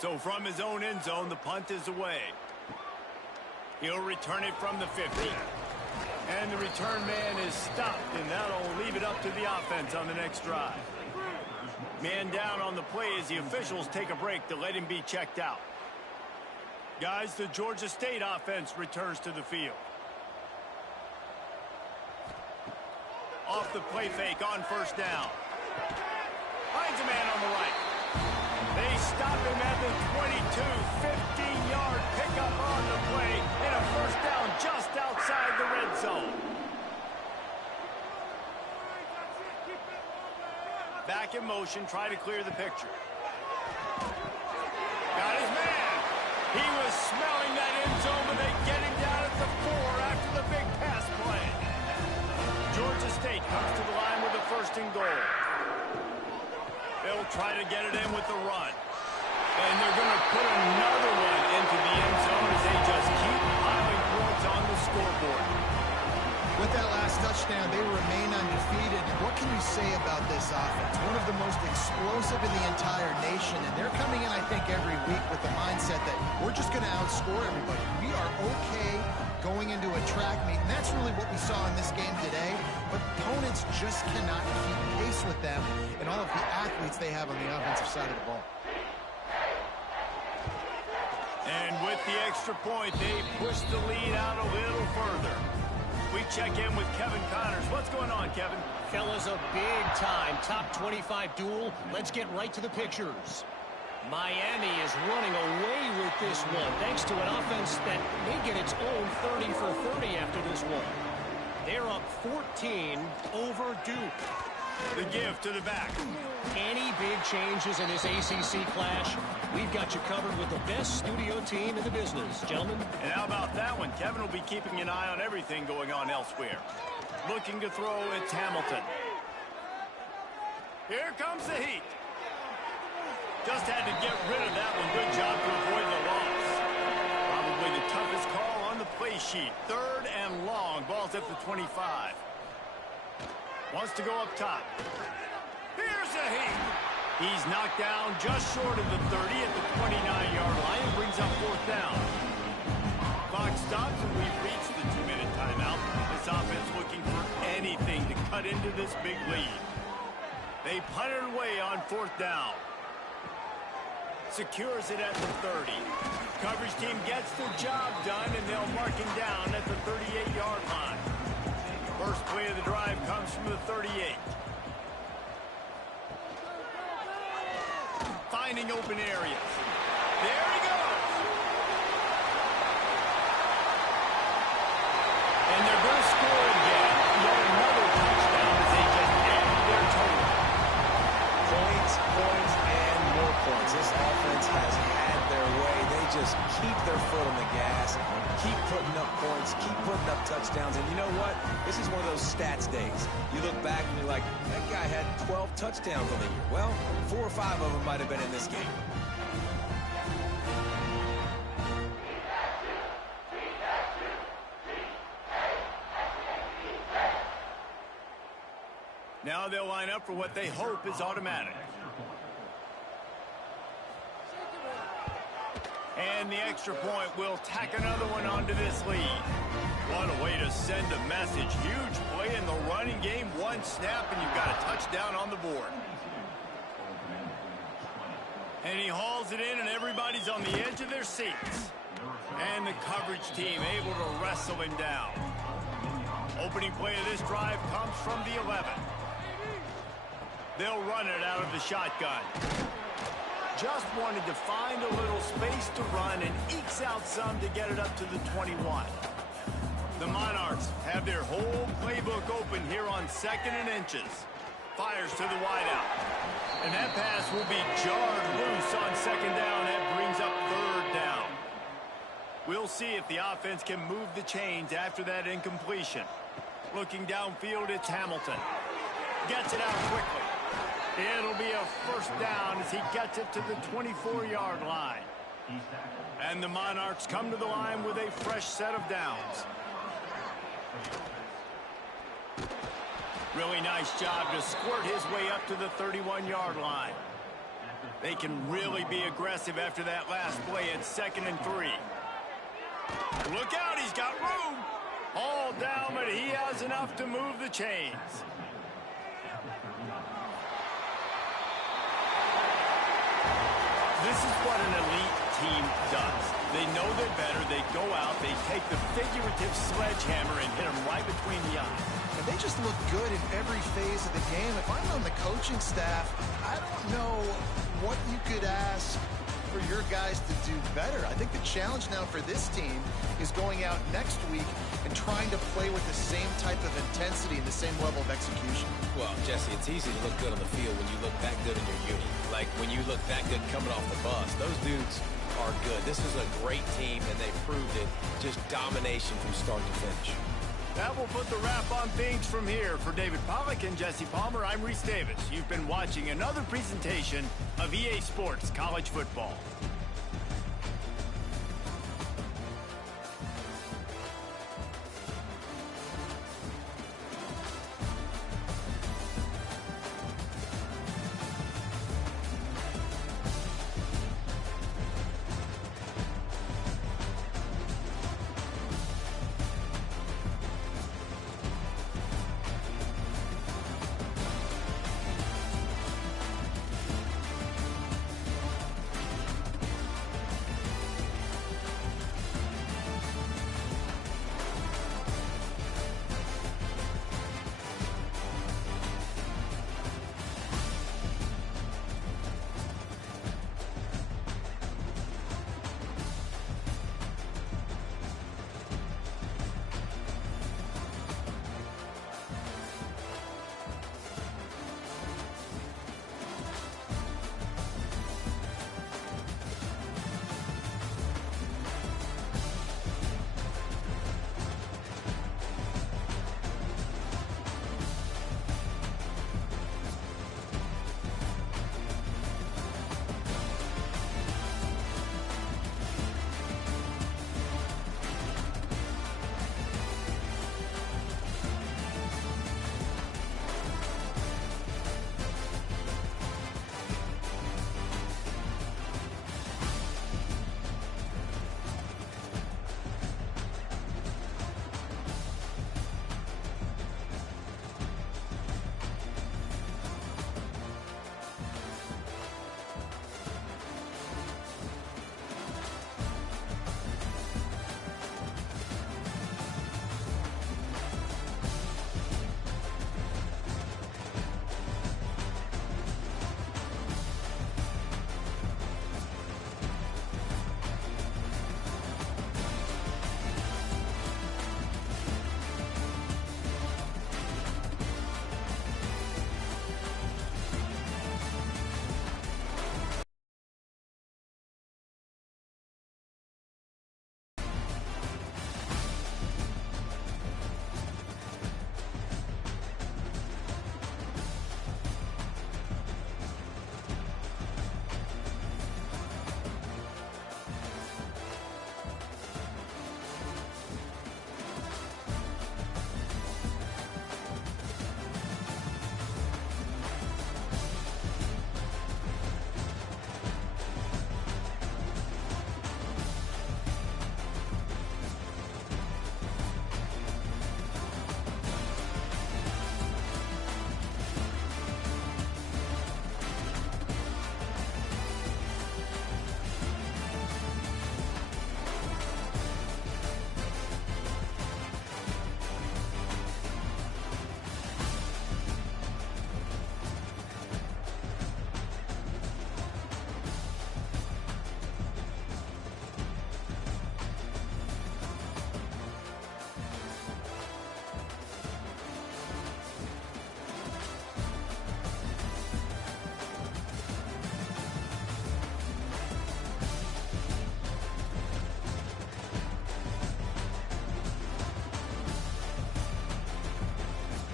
So from his own end zone, the punt is away. He'll return it from the 50. And the return man is stopped, and that'll leave it up to the offense on the next drive. Man down on the play as the officials take a break to let him be checked out. Guys, the Georgia State offense returns to the field. Off the play fake on 1st down. Finds a man on the right. They stop him at the 22. 15-yard pickup on the play and a 1st down just outside the red zone. Back in motion, try to clear the picture. Got his man. He was smelling that end zone, but they get him down at the 4 after the big pass play. Georgia State comes to the line with a 1st and goal. They'll try to get it in with the run. And they're going to put another one into the end zone as they just keep piling points on the scoreboard. With that last touchdown, they remain undefeated. And what can you say about this offense? One of the most explosive in the entire nation. And they're coming in, I think, every week with the mindset that we're just going to outscore everybody. We are okay going into a track meet. And that's really what we saw in this game today. But opponents just cannot keep pace with them and all of the athletes they have on the offensive side of the ball. And with the extra point, they push the lead out a little further. We check in with Kevin Connors. What's going on, Kevin? Fellas, a big-time top 25 duel. Let's get right to the pictures. Miami is running away with this one, thanks to an offense that may get its own 30 for 30 after this one. They're up 14 over Duke. The give to the back. Any big changes in this ACC clash, we've got you covered with the best studio team in the business, gentlemen. And how about that one? Kevin will be keeping an eye on everything going on elsewhere. Looking to throw, it's Hamilton. Here comes the heat. Just had to get rid of that one. Good job to avoid the loss. Probably the toughest call on the play sheet. 3rd and long. Ball's at the 25. Wants to go up top. Here's a heat. He's knocked down just short of the 30 at the 29-yard line and brings up 4th down. Clock stops and we've reached the 2-minute timeout. This offense looking for anything to cut into this big lead. They punt it away on 4th down. Secures it at the 30. Coverage team gets the job done, and they'll mark him down at the 38-yard line. First play of the drive comes from the 38. Finding open areas. There he goes. And they're going to score again. Yet another touchdown as they just added their total. Points, points, and more points. This offense has had their way. They just keep their foot on the gas, keep putting up points, keep putting up touchdowns. And you know what? This is one of those stats days. You look back and you're like, that guy had 12 touchdowns on the year. Well, 4 or 5 of them might have been in this game. Now they'll line up for what they hope is automatic. And the extra point will tack another one onto this lead. What a way to send a message. Huge play in the running game. One snap and you've got a touchdown on the board. And he hauls it in and everybody's on the edge of their seats. And the coverage team able to wrestle him down. Opening play of this drive comes from the 11. They'll run it out of the shotgun. Just wanted to find a little space to run and ekes out some to get it up to the 21. The Monarchs have their whole playbook open here on 2nd and inches. Fires to the wideout. And that pass will be jarred loose on 2nd down. That brings up 3rd down. We'll see if the offense can move the chains after that incompletion. Looking downfield, it's Hamilton. Gets it out quickly. It'll be a 1st down as he gets it to the 24-yard line. And the Monarchs come to the line with a fresh set of downs. Really nice job to squirt his way up to the 31-yard line. They can really be aggressive after that last play at 2nd and 3. Look out, he's got room. All down, but he has enough to move the chains. This is what an elite team does. They know they're better. They go out. They take the figurative sledgehammer and hit them right between the eyes. And they just look good in every phase of the game. If I'm on the coaching staff, I don't know what you could ask for your guys to do better. I think the challenge now for this team is going out next week and trying to play with the same type of intensity and the same level of execution. Well, Jesse, it's easy to look good on the field when you look that good in your unit. Like when you look that good coming off the bus. Those dudes are good. This is a great team, and they proved it. Just domination from start to finish. That will put the wrap on things from here. For David Pollack and Jesse Palmer, I'm Reese Davis. You've been watching another presentation of EA Sports College Football.